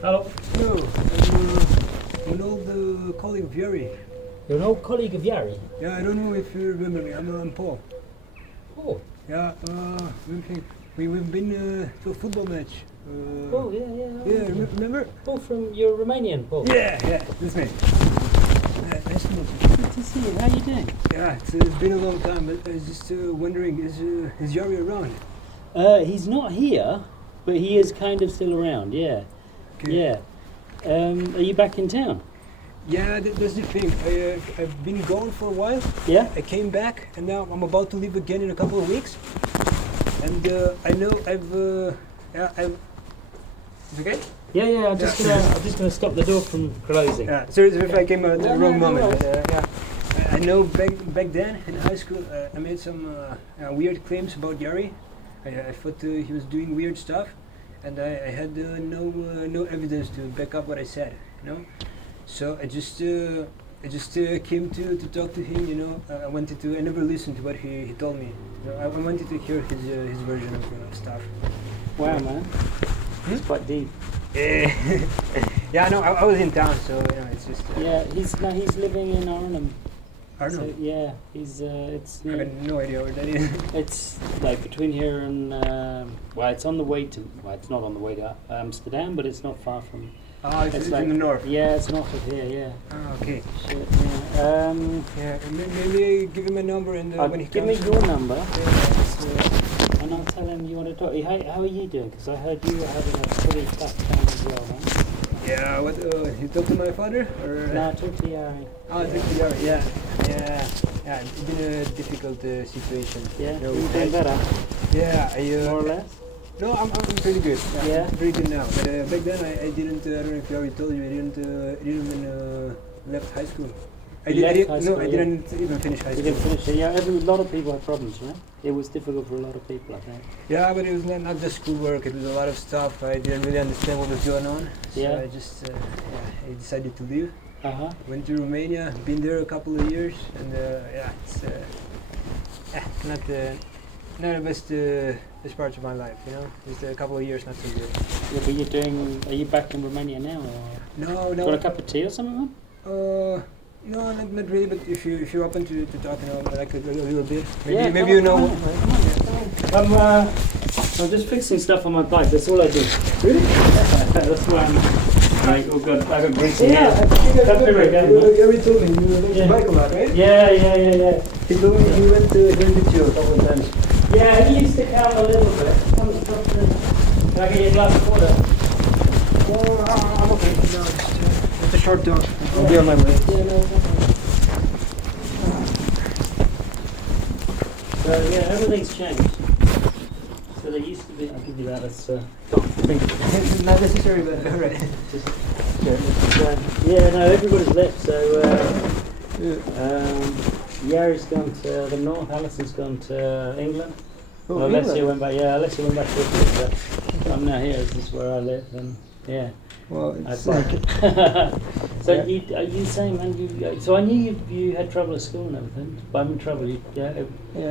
Hello. Hello, I'm an old colleague of Yuri. You're an old colleague of Yari? Yeah, I don't know if you remember me. I'm Paul. Oh. Yeah, we've been to a football match. Oh, yeah. Yeah, remember? Oh, from your Romanian, Paul. Yeah, that's me. Nice to meet you. Good to see you. How you doing? Yeah, it's been a long time, but I was just wondering, is Yuri around? He's not here, but he is kind of still around, yeah. Okay. Yeah. Are you back in town? Yeah, that's the thing. I've been gone for a while. Yeah? I came back, and now I'm about to leave again in a couple of weeks. And I know I've. It's okay? Yeah, I'm just gonna stop the door from closing. Yeah, sorry if I came at the No, wrong no moment. worries. But, I know back then in high school, I made some weird claims about Yari. I thought he was doing weird stuff, and I had no evidence to back up what I said. You know, so I just came to talk to him. You know, I never listened to what he told me. You know, I wanted to hear his version of stuff. Wow, man. It's quite deep. Yeah, no, I was in town, so you know, it's just. Yeah, he's living in Arnhem. Arnhem? So, yeah, he's it's. I have no idea where that is. It's like between here and it's on the way to. Well, it's not on the way to Amsterdam, but it's not far from. Oh, it's like, in the north. Yeah, it's north of here. Yeah. Oh, okay. Shit, yeah. Yeah, maybe give him a number and when he give comes. me your number, Yeah, and I'll tell him you want to talk. How are you doing? Because I heard you were having a pretty tough time as well, man. yeah, what? You talked to my father or? No, talk to Yari. Oh, talk to Yari. Yeah. It's been a difficult situation. Yeah, You know, you doing better, Yeah, more or less. No, I'm pretty good. Yeah. I'm pretty good now. But back then I didn't. I don't know if I already told you. I didn't even left high school. I didn't even finish high You school. didn't finish it. Yeah, a lot of people have problems, right? It was difficult for a lot of people, I think. Yeah, but it was not just schoolwork. It was a lot of stuff. I didn't really understand what was going on. So Yeah. I just I decided to leave. Uh-huh. Went to Romania. Been there a couple of years, and it's not the best parts of my life. You know, just a couple of years not so good. Yeah, but are you back in Romania now? Or No. got a cup of tea or something, man? No, not really. But if you're open to talk, you know, like a little bit, Yeah, maybe you know. Come on. I'm just fixing stuff on my bike. That's all I do. Really? That's why I got greasy Yeah, hands. I think I That's remember. very good, You already told me you went Yeah. to bike a lot, right? Yeah. He told me he went to here with you a couple of times. Yeah, he used to count a little bit. Can I get you a glass of water? Oh, I'm okay. No, just a short talk. I'll be on my way. Yeah, no, So yeah, everything's changed. So there used to be. I'll give you that as. It's not necessary, but alright. Yeah, no, everybody's left. So Yari's gone to the north. Alison's gone to England. Oh, Well, Alessia England? went back. Yeah, Alessia went back to Italy. So I'm now here. This is where I live, and yeah. Well, I it's like like. it. So Yeah. are you saying, man? So I knew you had trouble at school and everything. But I'm in trouble. You Yeah,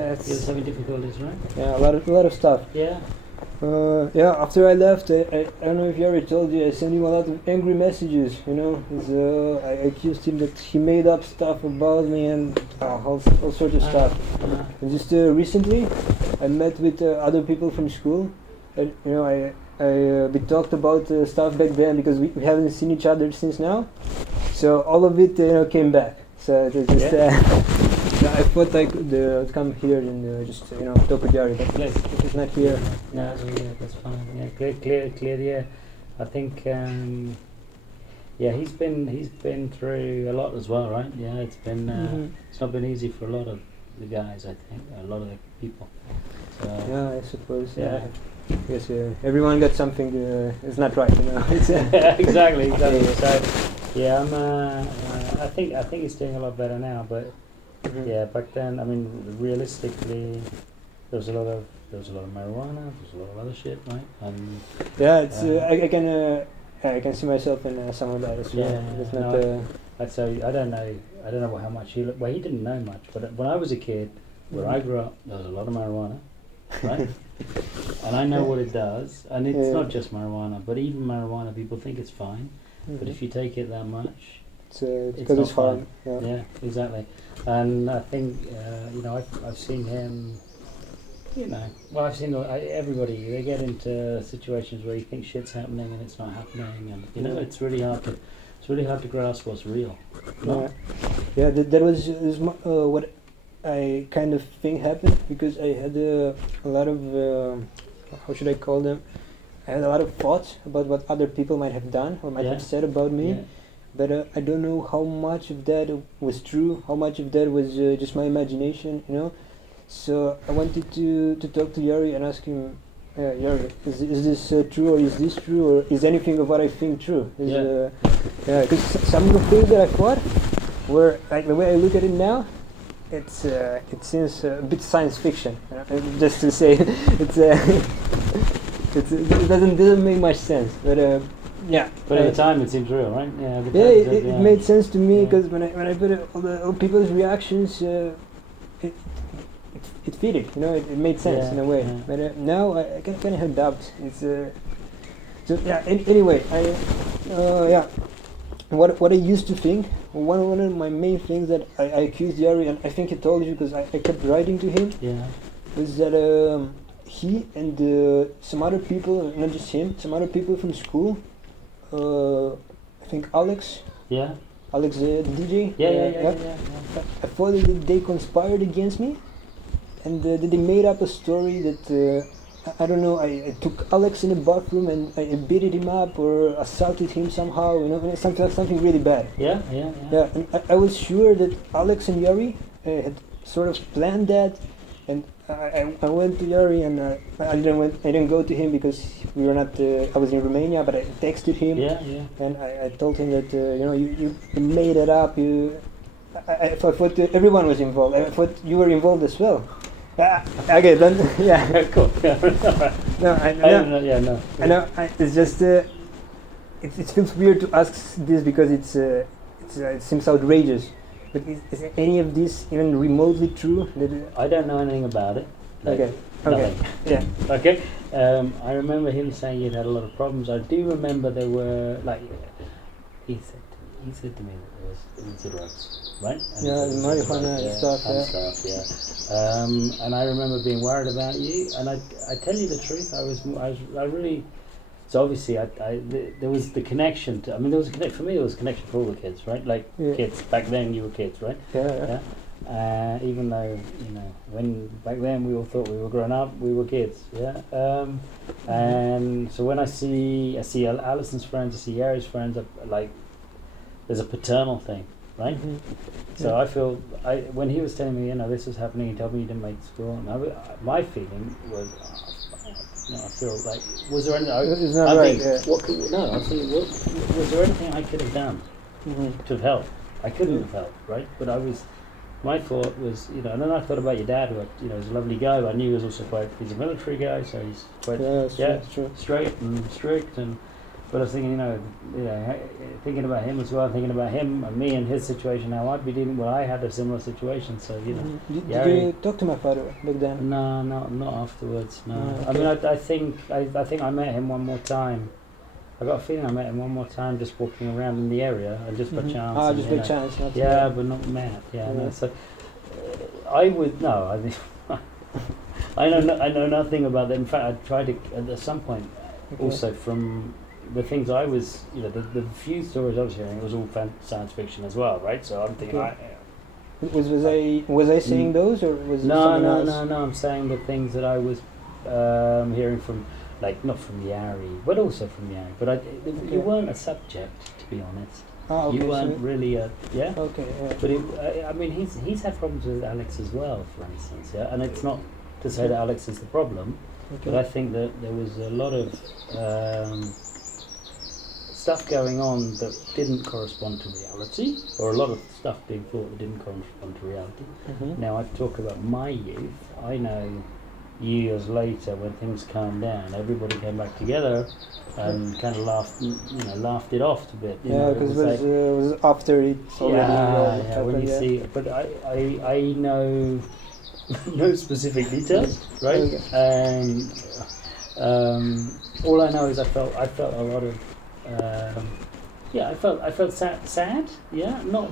was it's having difficulties, right? a lot of stuff. Yeah. After I left, I don't know if he already told you, I sent him a lot of angry messages, you know. I accused him that he made up stuff about me and all sorts of stuff. And just recently, I met with other people from school. We talked about stuff back then because we haven't seen each other since now. So all of it, came back. So it was just, I thought I could come here and just, talk with Yari, but he's not here. No, that's fine. Yeah, clear. Yeah, I think. He's been through a lot as well, right? Yeah, it's been. It's not been easy for a lot of the guys. I think a lot of the people. So, Yeah, I suppose. Yeah. Yes, everyone got something is not right, you know. It's, exactly. Yeah. So, yeah, I think he's doing a lot better now. But yeah, back then, I mean, realistically, there was a lot of marijuana. There was a lot of other shit, right? And yeah, it's I can see myself in some of that as well. Yeah, It's not. So I don't know how much he. Well, he didn't know much, but when I was a kid, where I grew up, there was a lot of marijuana. right? And I know what it does, and it's not just marijuana, but even marijuana, people think it's fine, but if you take it that much, it's not fine. Yeah. Yeah, exactly. And I think I've seen him. I've seen everybody. They get into situations where you think shit's happening and it's not happening, and it's really hard to grasp what's real. No? Yeah. That was what I kind of think happened, because I had a lot of how should I call them? I had a lot of thoughts about what other people might have done or might have said about me. Yeah. But I don't know how much of that was true, how much of that was just my imagination, So I wanted to talk to Yari and ask him, Yari, is this true, or is this true, or is anything of what I think true? Because some of the things that I thought were, like, the way I look at it now, it seems a bit science fiction. Just to say, it doesn't make much sense, but. But at the time it seems real, right? Yeah, it made sense to me, because when I put all people's reactions, it fitted, it made sense in a way. Yeah. But now I kind of have doubts. It's anyway, what I used to think, one of my main things that I accused Yari, and I think he told you because I kept writing to him, was that he and some other people, not just him, some other people from school. I think Alex. Yeah. Alex, the DJ. Yeah. I thought that they conspired against me, and they made up a story that I don't know. I took Alex in the bathroom and I beat him up or assaulted him somehow. Something really bad. Yeah. And I was sure that Alex and Yari had sort of planned that. And I went to Yari, and I didn't go to him because we were not. I was in Romania, but I texted him. And I told him that you made it up. I thought everyone was involved. I thought you were involved as well. Okay, then cool. No, I know. It's just it feels weird to ask this because it seems outrageous. But is any of this even remotely true? I don't know anything about it. Okay. Yeah. Okay. I remember him saying he'd had a lot of problems. I do remember there were, like, he said to me that there was drugs, right? And marijuana and stuff. And I remember being worried about you. And I tell you the truth, I really. So obviously, there was the connection to. I mean, there was a connection for me. There was a connection for all the kids, right? Like kids back then, you were kids, right? Yeah. Even though when back then we all thought we were grown up, we were kids. Yeah. And so when I see Alison's friends, I see Yari's friends, like there's a paternal thing, right? Mm-hmm. So I feel when he was telling me, this was happening, he told me he didn't make school, and my feeling was. I feel like, was there anything? It's not right. Was there anything I could have done to have helped? I couldn't have helped, right? But my thought was, and then I thought about your dad, who, was a lovely guy, but I knew he was also he's a military guy, so he's quite, straight and strict, but I was thinking, thinking about him as well, thinking about him and me and his situation, how I'd be dealing. Well, I had a similar situation, so Did you talk to my father back then? No, not afterwards. No, okay. I mean, I think I met him one more time. I got a feeling I met him one more time, just walking around in the area, just by chance. Just by chance. But not met. No. So I would no. I think I know nothing about that. In fact, I tried to at some point also from. The things I was, the few stories I was hearing, it was all science fiction as well, right? So I'm thinking, was I saying those, or was someone else? No. I'm saying the things that I was hearing from, like, not from Yari, but also from Yari. But you weren't a subject, to be honest. Okay, you weren't really a Okay. Yeah. But I mean, he's had problems with Alex as well, for instance. Yeah, and it's not to say that Alex is the problem, but I think that there was a lot of. Stuff going on that didn't correspond to reality, or a lot of stuff being thought that didn't correspond to reality. Now I talk about my youth. I know years later when things calmed down, everybody came back together and kind of laughed it off a bit. Because it was after it already. When you see, but I know no specific details, right? Okay. And all I know is I felt a lot of I felt sad, yeah, not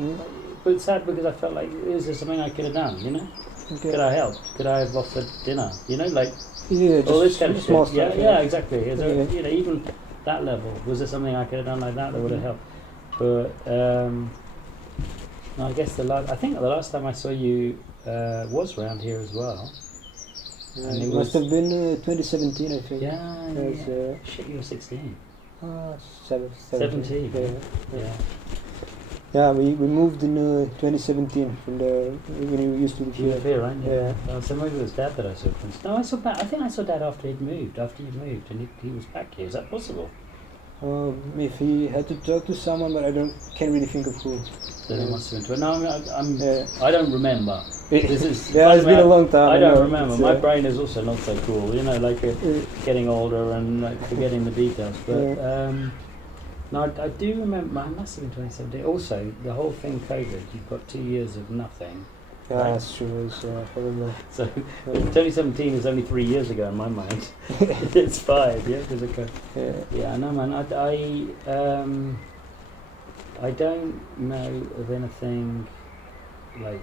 but sad because I felt like, is there something I could have done, you know? Okay. Could I help? Could I have offered dinner? You know, like Yeah, all this just kind of small shit. stuff. Yeah, exactly. Is there, Yeah. you know, even that level, was there something I could have done like that would have helped? But no, I guess I think the last time I saw you was around here as well. And It must have been 2017, I think. Yeah, It was, shit, you were 16. 17. Yeah. Yeah, we moved in 2017 from when we used to live You were here. here, right? Yeah. So maybe it was Dad that I saw. No, I saw Dad. I think I saw Dad after you'd moved, and he was back here. Is that possible? If he had to talk to someone, but can't really think of who. Then it must have been. No, Yeah. I don't remember. This is Yeah, it's been a long time. I don't know. remember. My brain is also not so cool. You know, like getting older and like forgetting the details. But no, I do remember. I must have been 2017. Also, the whole thing, COVID. You've got 2 years of nothing. Yeah, Right. that's true. It's horrible. So 2017 is only 3 years ago in my mind. It's 5, yeah, because of COVID. Yeah, I know, man. I don't know of anything like.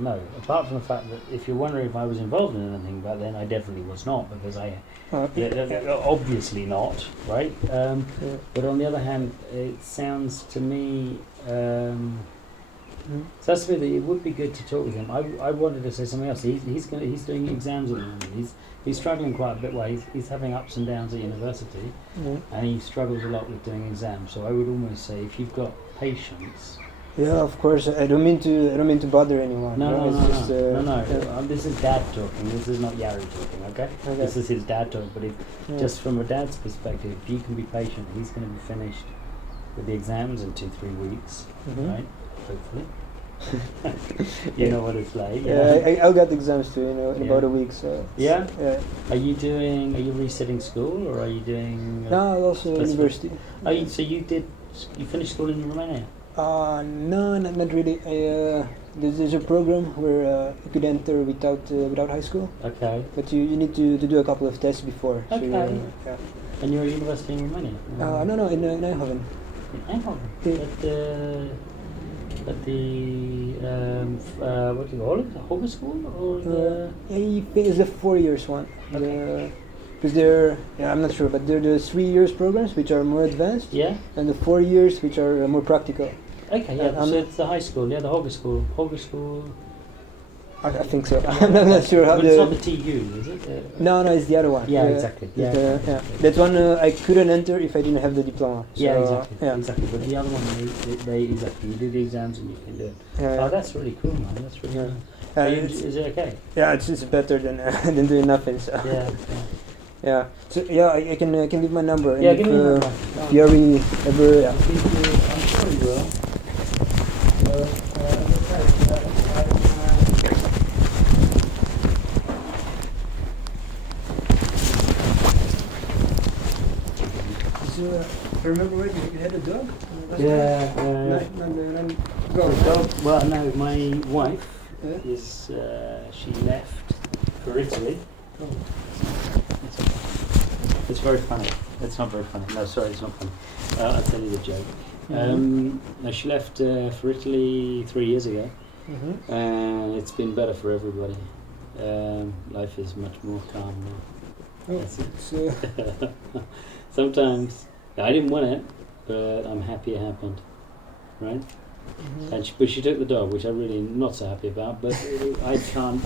No, apart from the fact that if you're wondering if I was involved in anything back then, I definitely was not, because obviously not, right? But on the other hand, it sounds to me that it would be good to talk with him. I wanted to say something else. He's doing exams at the moment. He's struggling quite a bit. He's having ups and downs at university, and he struggles a lot with doing exams. So I would almost say, if you've got patience. Yeah, of course. I don't mean to bother anyone. No. Yeah. This is Dad talking. This is not Yari talking. Okay. This is his dad talking. But just from a dad's perspective, if you can be patient, he's going to be finished with the exams in 2-3 weeks, right? Hopefully. You know what it's like. Yeah, I'll get exams too. In about a week. So. Yeah. Yeah. Are you resetting school, or are you doing? No, also university. So you finished school in Romania? No, not really. There's a program where you could enter without high school. Okay. But you need to do a couple of tests before. Okay. So And you're at university in Romania? No, in Eindhoven. In Eindhoven? Yeah. At the what do you call it? The Hoger School or the? It's the 4 years one. Okay. Because I'm not sure, but they're the 3 years programs which are more advanced. Yeah. And the 4 years which are more practical. Okay, yeah. So it's the high school, the Hoger School. Hoger School. I think so. I'm not sure how. But it's not the TU, is it? No, it's the other one. Yeah, exactly. Yeah. That one I couldn't enter if I didn't have the diploma. So, yeah, exactly. But the other one, they exactly. You do the exams and you can do it. Yeah. That's really cool, man. That's really cool. Is it okay? Yeah, it's better than doing nothing. So. Yeah. Yeah. So I can give my number. Yeah, and give me your number. If you ever. Yeah. I'm sure you will. I remember right, you had a dog? Well, no, my wife is, she left for Italy. Oh. It's very funny. It's not very funny. No, sorry, it's not funny. I'll tell you the joke. No, she left for Italy 3 years ago, and it's been better for everybody. Life is much more calm now. Oh, Sometimes I didn't want it, but I'm happy it happened, right? And but she took the dog, which I'm really not so happy about. But I can't.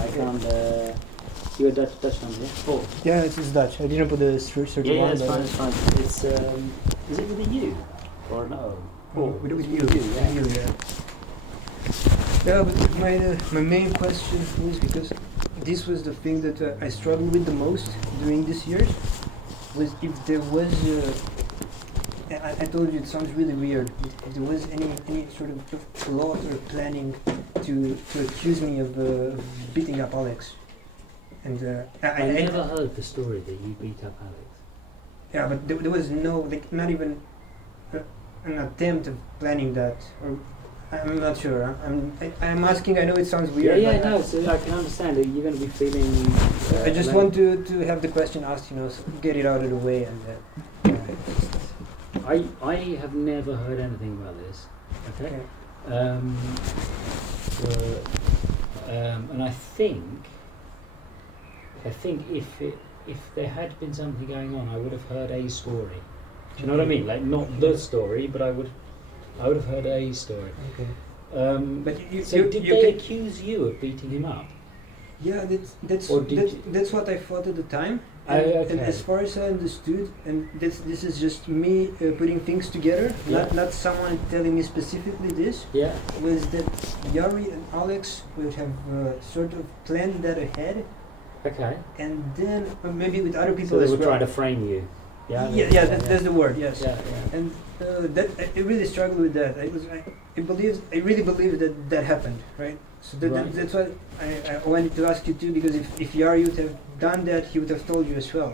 You a Dutch number? Yeah? Paul. Yeah, it's Dutch. I didn't put the certain Yeah, one. it's fine. It's fine. It's is it with a U or an O? with you. Yeah. Yeah, but my main question was, because this was the thing that I struggled with the most during this year, was if there was I told you it sounds really weird, if there was any sort of plot or planning to accuse me of beating up Alex. And I never heard the story that you beat up Alex. Yeah, but there was no, like, not even an attempt of planning that, or I'm not sure. I'm asking. I know it sounds weird. Yeah, but no, so I can understand that you're going to be feeling. I just like- want to have the question asked, so get it out of the way, and I have never heard anything about this. Okay. okay. And I think if there had been something going on, I would have heard a story. Do you know what I mean? Like not the story, but I would have heard a story. Okay. But So did they accuse you of beating him up? Yeah, that's Or did that's what I thought at the time. Okay. And as far as I understood, and this is just me putting things together, Yeah. not someone telling me specifically this, Yeah. was that Yari and Alex would have sort of planned that ahead, Okay. and then maybe with other people So they as were well. trying to frame you. Yeah. That's the word. Yes. Yeah. Yeah. And that I really struggled with that. I really believe that happened, right? So Right. that's why I wanted to ask you too, because if Yari would have done that, he would have told you as well.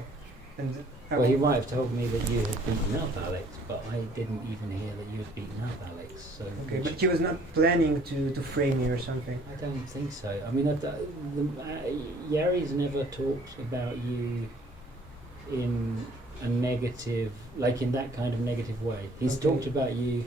And Well, he might have told me that you had beaten up Alex, but I didn't even hear that you had beaten up Alex. So okay, but he was not planning to frame you or something. I don't think so. I mean, Yari's never talked about you in a negative, like in that kind of negative way. He's Okay. talked about you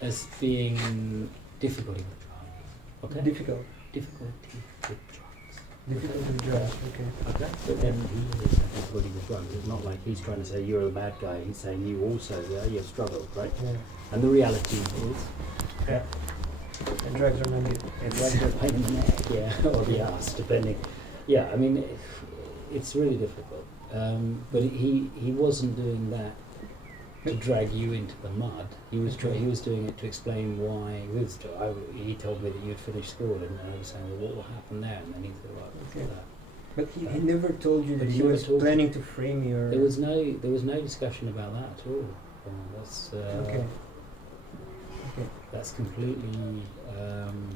as being difficult with drugs. Okay. Difficult Difficulty with drugs. with drugs. Okay. Okay. But then he is a difficulty with drugs. It's not like he's trying to say you're the bad guy. He's saying you also, you've struggled, right? Yeah. And the reality is, And drugs are not good. drugs are a pain in the neck, yeah, or the ass, depending. Yeah, I mean, it's really difficult. But he wasn't doing that to drag you into the mud. He was he was doing it to explain why. He told me that you'd finished school, and I was saying, well, what will happen there? And then he said, well, Okay. that. But he never told you But that he he never was told you. planning to frame you. Or There was no discussion about that at all. That's Okay. that's completely Mm.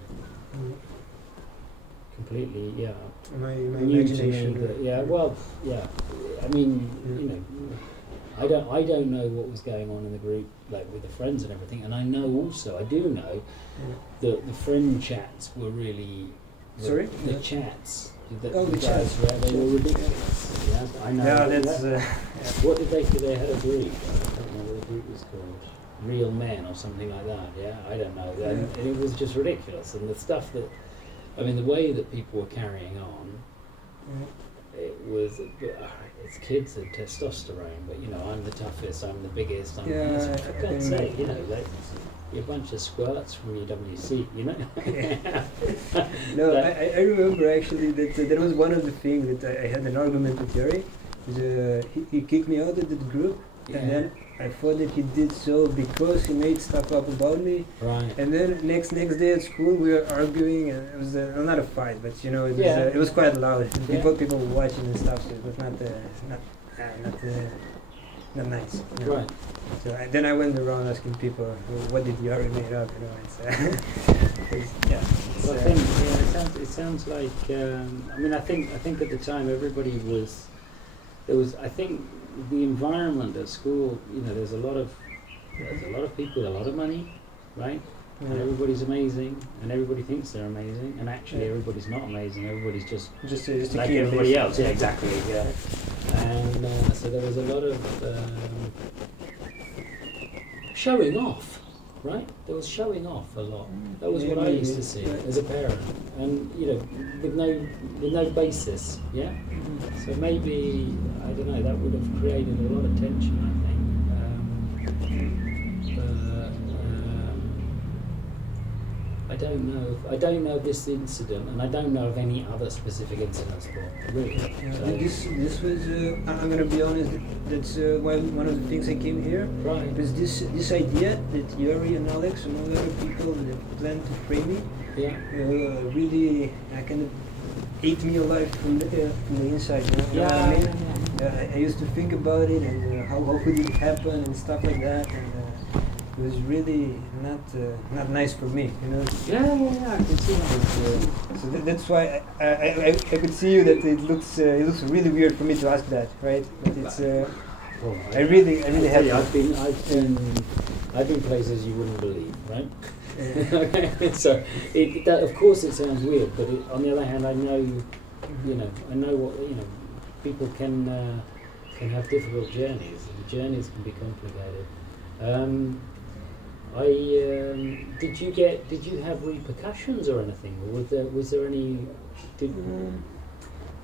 completely My new to me. imagination. Yeah, well, yeah. I mean, you know, I don't know what was going on in the group, like with the friends and everything. And I know also, I do know that the friend chats were really Sorry? the chats. The Oh, the guys chats. were, they were ridiculous. Yeah, I know. Yeah, that's. What did they do? They had a group. I don't know what the group was called. Real Men or something like that. Yeah, I don't know. And it was just ridiculous. And the stuff that, I mean, the way that people were carrying on, it was. It's kids and testosterone, but I'm the toughest. I'm the biggest. I'm for God's sake, like you're a bunch of squirts from your WC, No, I remember actually that was one of the things that I had an argument with Yuri. He kicked me out of the group, and then I thought that he did so because he made stuff up about me. Right. And then next day at school we were arguing, and it was not a fight, but it was quite loud. People were watching and stuff, so it was not nice. Right. So then I went around asking people, what did Yuri made up? Well, it sounds like. I mean, I think at the time everybody was. I think the environment at school. There's a lot of people, a lot of money, right? And everybody's amazing, and everybody thinks they're amazing, and actually everybody's not amazing. Everybody's just like everybody else. Yeah, exactly. Yeah. And so there was a lot of showing off, right? There was showing off a lot. That was what I used to see as a parent, and with no basis. Yeah. So maybe I don't know. That would have created a lot of tension, I think. I don't know this incident, and I don't know of any other specific incidents, Paul. Really. This was. I'm gonna be honest. That's why one of the things I came here. Right. Because this idea that Yuri and Alex and all the other people that planned to frame me, Yeah. really kind of ate me alive from the inside. You know what I mean? I used to think about it and how could it happen and stuff like that, and it was really not nice for me. Yeah. I can see that. So that's why I could see you that it looks really weird for me to ask that, right? But it's Well, I really have. I've been places you wouldn't believe, right? Okay, so of course it sounds weird, but on the other hand, I know, I know what people can have difficult journeys, and journeys can be complicated. Did you have repercussions or anything, or was there any?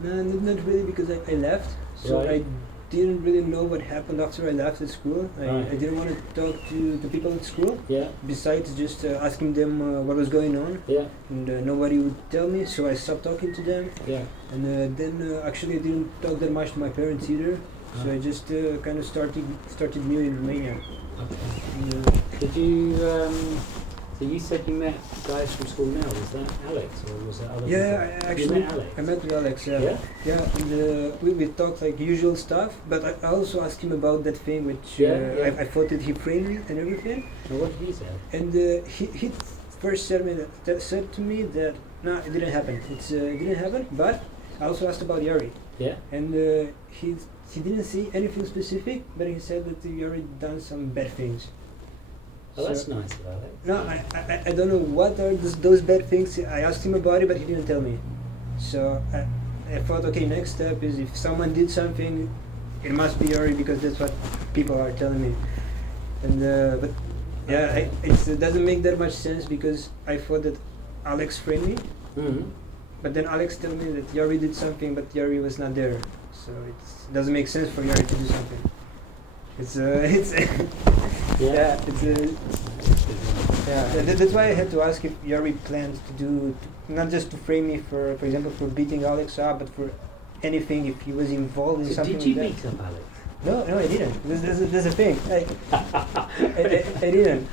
No, not really, because I left, so Right. I didn't really know what happened after I left at school. Right. I didn't want to talk to the people at school, Yeah, besides just asking them what was going on, yeah, and nobody would tell me, so I stopped talking to them. yeah. And then actually I didn't talk that much to my parents either, so I just kind of started new in Romania. Okay. And, Did you? So you said you met guys from school now. Was that Alex or was that other yeah, people? I actually You met Alex? I met with Alex. Yeah, Yeah? yeah, and we talked like usual stuff, but I also asked him about that thing which Yeah. I thought that he framed me and everything. And what did he say? And he first said to me that no, it didn't happen. It didn't happen. But I also asked about Yari, Yeah? and he didn't say anything specific, but he said that Yari done some bad things. Oh, So- that's nice of Alex. No, I don't know what are those bad things. I asked him about it, but he didn't tell me. So I thought, okay, next step is if someone did something, it must be Yari, because that's what people are telling me. And but yeah, it doesn't make that much sense, because I thought that Alex framed me, Mm-hmm. but then Alex told me that Yari did something, but Yari was not there. So it doesn't make sense for Yari to do something. It's Yeah. That's why I had to ask if Yari planned to do, not just to frame me for example, for beating Alex up, but for anything, if he was involved in So something did you like beat up Alex? that. No, I didn't. There's a thing. I didn't.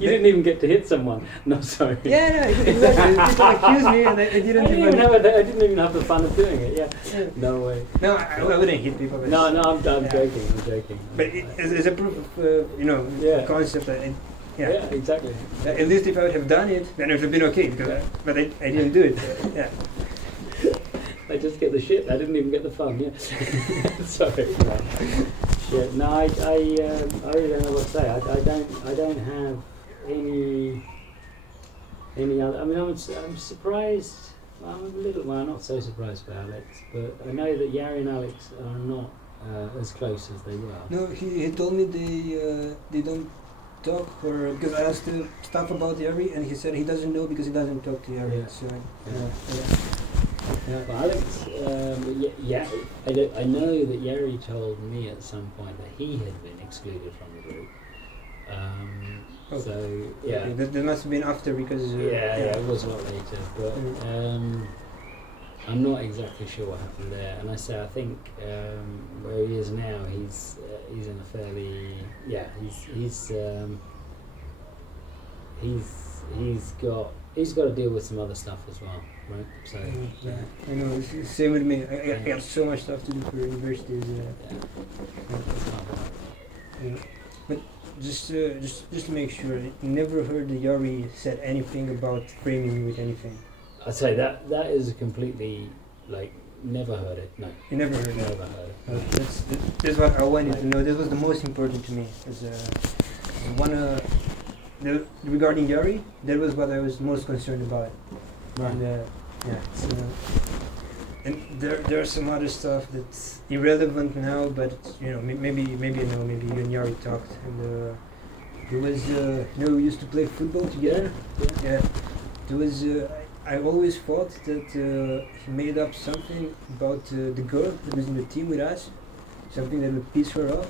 You didn't even get to hit someone. No, sorry. Yeah, no, exactly. People accused me, and I didn't even. I didn't even have the fun of doing it. Yeah. Yeah. No way. No, I wouldn't hit people. But No, I'm Yeah. joking. I'm joking. But as a proof of Yeah. concept, Yeah, exactly. At least if I would have done it, then it would have been okay. But I didn't do it. Yeah. I just get the shit. I didn't even get the fun. Yeah. Sorry. No. Shit. No, I really don't know what to say. I don't have any other. I mean, I'm surprised. Well, I'm a little. Well, not so surprised by Alex, but I know that Yari and Alex are not as close as they were. No, he told me they don't talk, or because I asked him stuff about Yari, and he said he doesn't know because he doesn't talk to Yari. Yeah. So Yeah, but Alex, I know that Yari told me at some point that he had been excluded from the group. Oh. So yeah, okay, that must have been after, because yeah, it was a lot later, but I'm not exactly sure what happened there. And I think where he is now, he's in a fairly he's got to deal with some other stuff as well, right? So yeah, I know. It's the same with me. I got so much stuff to do for universities. Yeah. But just to make sure, I never heard that Yari said anything about framing with anything. I'd say that is completely never heard it. No, You never heard never that. heard it. That's what I wanted to know. This was the most important to me. Regarding Yari, that was what I was most concerned about. Right. And, so, and there are some other stuff that's irrelevant now, but maybe you and Yari talked, and there was we used to play football together. Yeah. There was I always thought that he made up something about the girl that was in the team with us, something that would piss her off,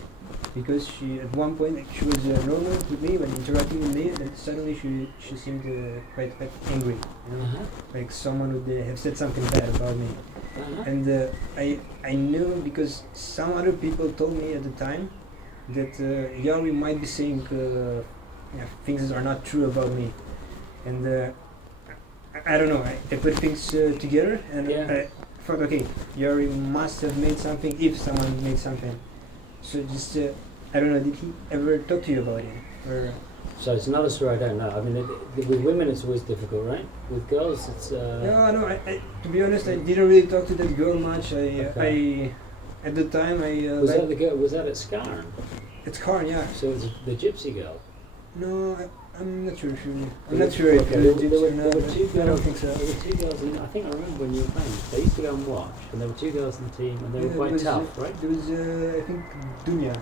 because she at one point she was normal with me when interacting with me, and suddenly she seemed quite angry, like someone would have said something bad about me. And I knew, because some other people told me at the time that Yari might be saying things that are not true about me, and I don't know. I put things together, and I thought, okay, Yari must have made something if someone made something. So just I don't know. Did he ever talk to you about it? Or So it's another story I don't know. I mean, with women it's always difficult, right? With girls it's... No. To be honest, I didn't really talk to that girl much. I at the time I Was that the girl? Was that at Scarn? it's Karn, yeah. So it's the gypsy girl. No, I'm not sure if you. I'm not sure if Okay, you there were or not. two but I don't girls. think so. There were two girls. I think I remember when you were playing. They used to go and watch, and there were two girls in the team, and they were Yeah, quite it was, tough, right? There was I think Dunya.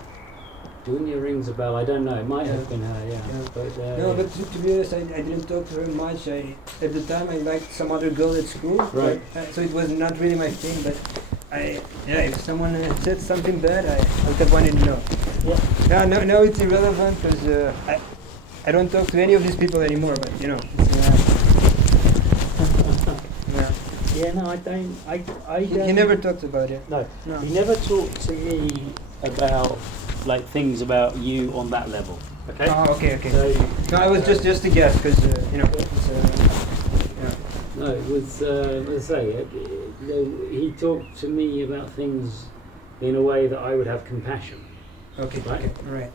Dunya rings a bell. I don't know. It might have Yeah. been her. Yeah. Yeah. But No, but to be honest, I didn't talk to her much. At the time I liked some other girl at school. Right. But, so it was not really my thing. But if someone said something bad, I kept wanting to know. Yeah. Now it's irrelevant because I don't talk to any of these people anymore. But you know. Yeah. Yeah. No, I don't. I don't. He never talked about it. No. No. He never talked to me about like things about you on that level. Okay. Oh, okay. So, No, I was just a guess because you know. It's, yeah. no, it was. Let's say he talked to me about things in a way that I would have compassion. Okay. Right. Okay. Right.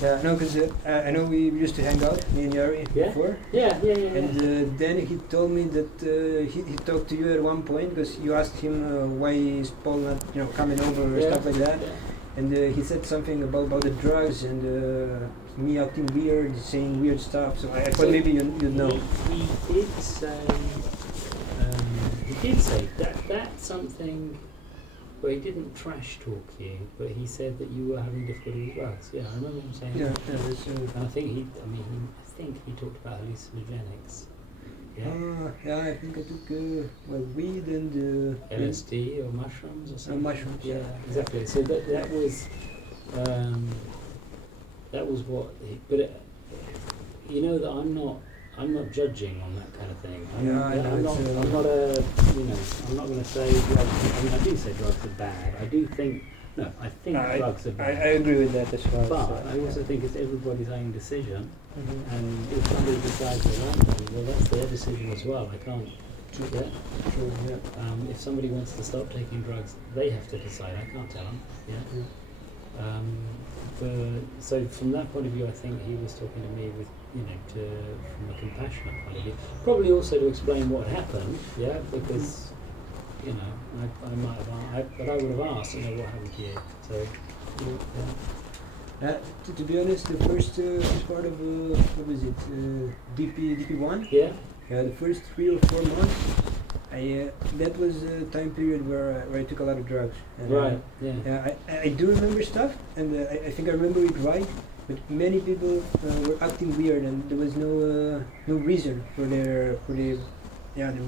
Yeah. No, because I know we used to hang out, me and Yari, Yeah? before. Yeah. And then he told me that he talked to you at one point because you asked him why is Paul not coming over or stuff like that. Yeah. And he said something about the drugs and me acting weird, saying weird stuff. So I thought maybe you'd know. He did say. He did say that's something. Well, he didn't trash talk you, but he said that you were having difficulty with drugs. Yeah, I remember him saying Yeah. that. That's, And I think I think he talked about hallucinogenics. Yeah. yeah, I think I took weed and LSD or mushrooms or something. mushrooms, Yeah, yeah. exactly. So that was what. But you know that I'm not judging on that kind of thing. I'm not going to say drugs. I mean, I do say drugs are bad. I think drugs are bad. I agree with that as well. But I also think it's everybody's own decision. Mhm. And if somebody decides they like them, well, that's their decision as well. I can't. Yeah. True, yeah. If somebody wants to stop taking drugs, they have to decide. I can't tell them. Yeah. So from that point of view, I think he was talking to me with, from a compassionate point of view. Probably also to explain what happened. Yeah, because I might have, but I would have asked, what happened to you. So. Yeah. To be honest, the first part of what was it? DP1. Yeah. Yeah, the first 3 or 4 months, that was a time period where I took a lot of drugs. And, Right. Yeah. I do remember stuff, and I think I remember it right. But many people were acting weird, and there was no reason for the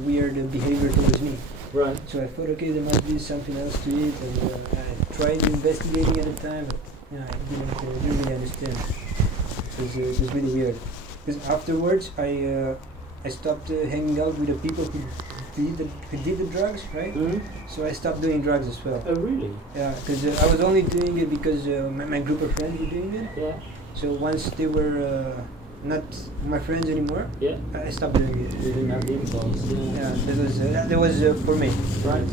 weird behavior towards me. Right. So I thought, okay, there must be something else to it, and I tried investigating at the time, but I didn't really understand. It was really weird. Because afterwards, I stopped hanging out with the people who did the drugs, right? Mm-hmm. So I stopped doing drugs as well. Oh, really? Yeah, because I was only doing it because my group of friends were doing it. Yeah. So once they were not my friends anymore, Yeah. I stopped doing it. You didn't have the impulse. Yeah, that was for me. Right.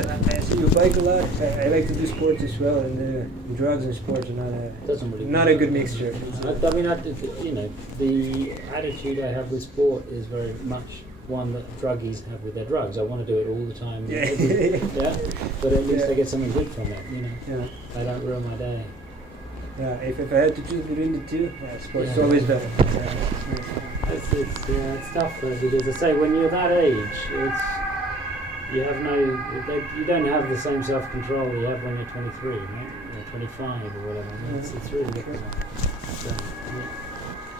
I see you bike a lot. I like to do sports as well, and drugs and sports are Doesn't really not a good mixture. The attitude I have with sport is very much one that druggies have with their drugs. I want to do it all the time. Yeah. But at least I get something good from it. Yeah. I don't ruin my day. Yeah. If I had to choose between the two, sports is Yeah. always better. It's tough though, because I say when you're that age, you don't have the same self-control you have when you're 23, right? Or 25 or whatever. It's really difficult. So, yeah.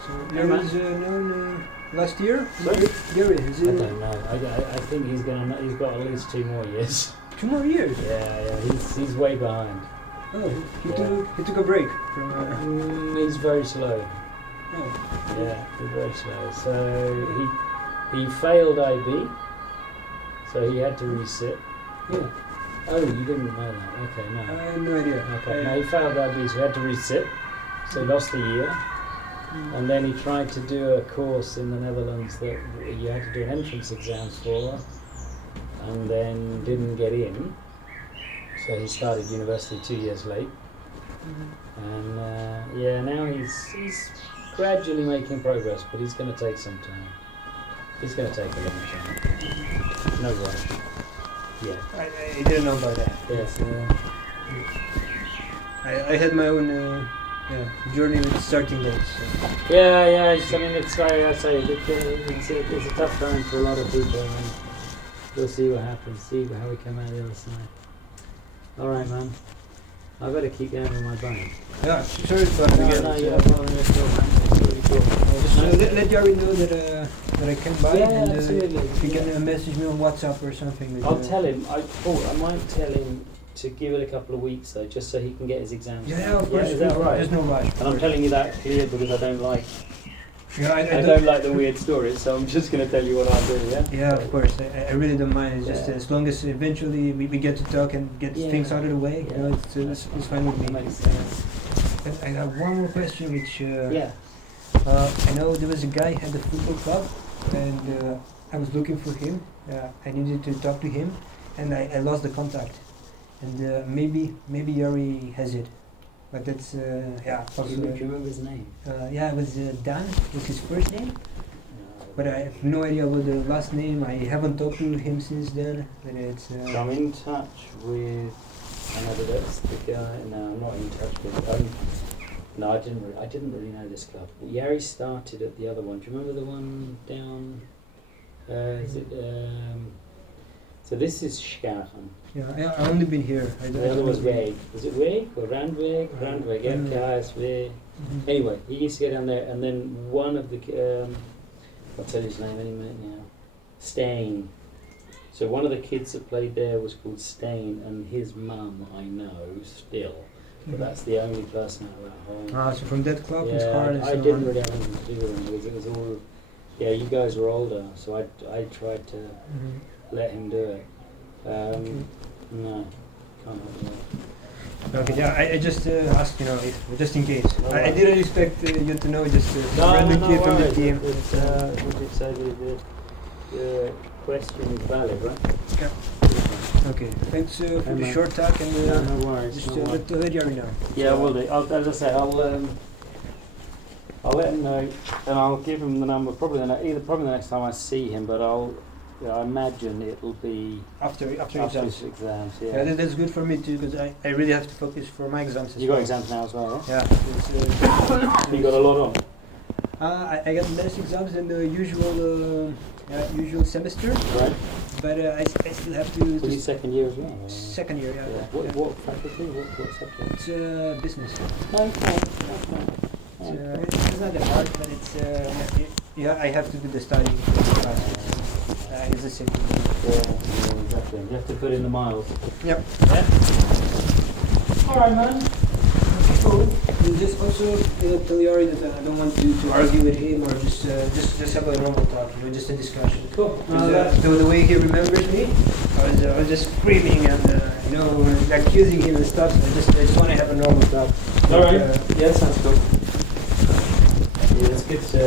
So there was known last year. Sorry? Gary, I don't know. I think he's got at least 2 more years. 2 more years. Yeah. He's way behind. Oh, he took a break from. He's very slow. Oh. Yeah, he's very slow. So he failed IB. So he had to resit. Yeah. Oh, you didn't know that? Okay, no. I had no idea. Okay, no, he failed IB, so he had to resit. So he lost a year. And then he tried to do a course in the Netherlands that you had to do an entrance exam for, and then didn't get in. So he started university 2 years late. And now he's gradually making progress, but he's going to take some time. He's going to take a long time. No rush. Yeah. I didn't know about that. Yes. I had my own journey with starting dates. So. Yeah. I mean, it's like I say, it's a tough time for a lot of people, and we'll see what happens. See how we come out the other side. All right, man. I better keep going with my bike. Yeah, sorry for that. Let Jerry know that I can buy and if you can message me on WhatsApp or something. I'll tell him. I might tell him to give it a couple of weeks though, just so he can get his exams. Yeah, of course. Is that right? There's no rush. And I'm telling you that clear because I don't like. Yeah, I don't like the weird stories, so I'm just going to tell you what I do. Yeah. Yeah, of course. I really don't mind. It's just as long as eventually we get to talk and get things out of the way. You know, it's fine with me. Makes sense. But I have one more question, which Yeah. I know there was a guy at the football club, and I was looking for him. I needed to talk to him, and I lost the contact. And maybe Yuri has it, but that's Do you remember his name? Yeah, it was Dan. Was his first name? But I have no idea about the last name. I haven't talked to him since then. But it's. So I'm in touch with another. That's the guy. No, I'm not in touch with. No, I didn't really know this club. Yari started at the other one. Do you remember the one down? Is it? So this is Schachen. Yeah, I only been here. The other was Weg. Was it Weg or Randweg? Randweg. FKSV. Anyway, he used to go down there, and then one of the. I'll tell you his name any minute now. Stain. So one of the kids that played there was called Stain, and his mum I know still. But that's the only person out of that whole. So from that club, it's hard. I didn't really have anything to do with him because it was all. Yeah, you guys were older, so I tried to let him do it. No, can't help you. Okay, yeah, I just asked, if, just in case. No, I didn't expect you to know, just a No, random kid from the worries. team. Would you say the question is valid, right? Okay, thanks for the man. short talk and No worries. just no worries. let Jerry know. Yeah, will do. As I say, I'll let him know, and I'll give him the number probably the next time I see him. But I imagine it'll be After his exams. exams. Yeah. Yeah, that's good for me too, because I really have to focus for my exams as You well. got exams now as well, right? Yeah. You got a lot on. I got less exams than the usual semester, Right. but I still have to. Well, you second year as well. Or? Second year, yeah. What faculty? What subject? It's business. Okay. It's not that hard, but it's I have to do the studying classes. It's the same thing. Yeah, exactly. You have to put in the miles. Yep. Yeah. All right, man. Cool. And just also tell Yari that I don't want to argue with him or just have a normal talk, just a discussion. Cool. The way he remembers me, I was just screaming and accusing him and stuff. So I just want to have a normal talk. All right. Yeah, sounds good. Yeah, it's good to.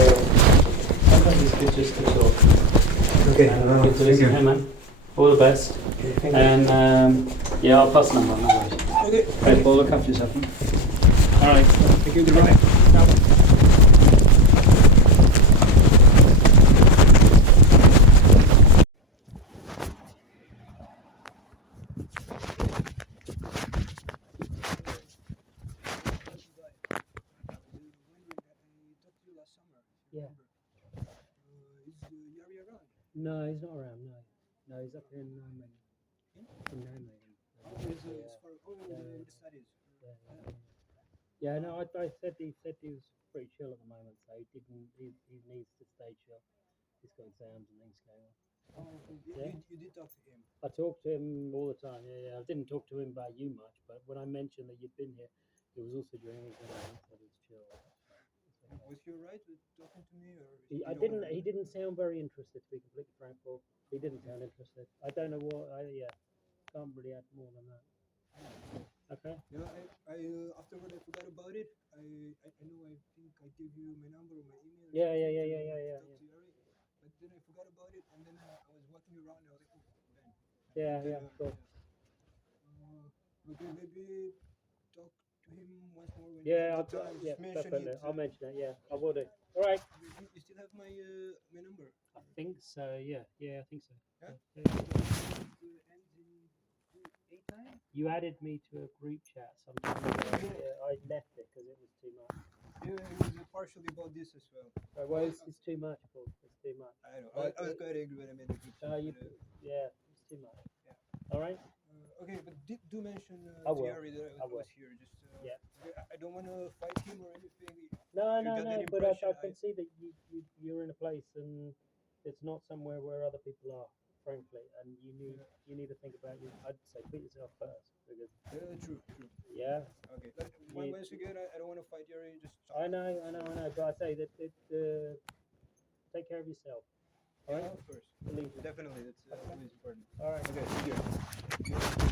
Sometimes it's good just to talk. Okay. Good to listen. Hey, man. All the best. Okay, thank you. And I'll pass the number. No worries. Okay. Hey, Paul, look after yourself. All right. Thank you. Goodbye. Yeah. No, he's not around. No, he's up in Nijmegen. In Nijmegen. Yeah, no, I said he was pretty chill at the moment, so he needs to stay chill. He's got exams and things going on. You did talk to him. I talk to him all the time. Yeah. I didn't talk to him about you much, but when I mentioned that you'd been here, it was also during exams, so he was chill. Was he alright with talking to me, or He didn't sound very interested, to be completely frank, Paul. He didn't sound interested. I don't know what. Can't really add more than that. Okay. Yeah, I afterward I forgot about it. I know I think I gave you my number or my email. Yeah. Talk to Yari, but then I forgot about it, and then I was walking around and I was like, oh, Ben. Yeah, cool. Okay, maybe talk to him once more when Yeah, you have the time. Just mention definitely. it. I'll mention it. Yeah, I will do. All right. You still have my number? I think so. Yeah, I think so. Yeah? Yeah. Ends in You added me to a group chat sometime ago. I left it because it was too much. Yeah, it was partially about this as well. Well, it's too much, Paul. It's too much. I know. I was quite angry when I made the group chat. Yeah, it's too much. Yeah. All right. Okay, but do mention I will. Thierry that I I will. was here. Just Yeah. I don't want to fight him or anything. No, You got that but impression, I can see that you're in a place and it's not somewhere where other people are, frankly, and you need to think about you. I'd say put yourself first because True. yeah. Okay. Once again, I don't want to fight Thierry. Just I know, but I say that take care of yourself. All right? Of course. Believe me. Definitely, that's always important. All right. Okay, see you.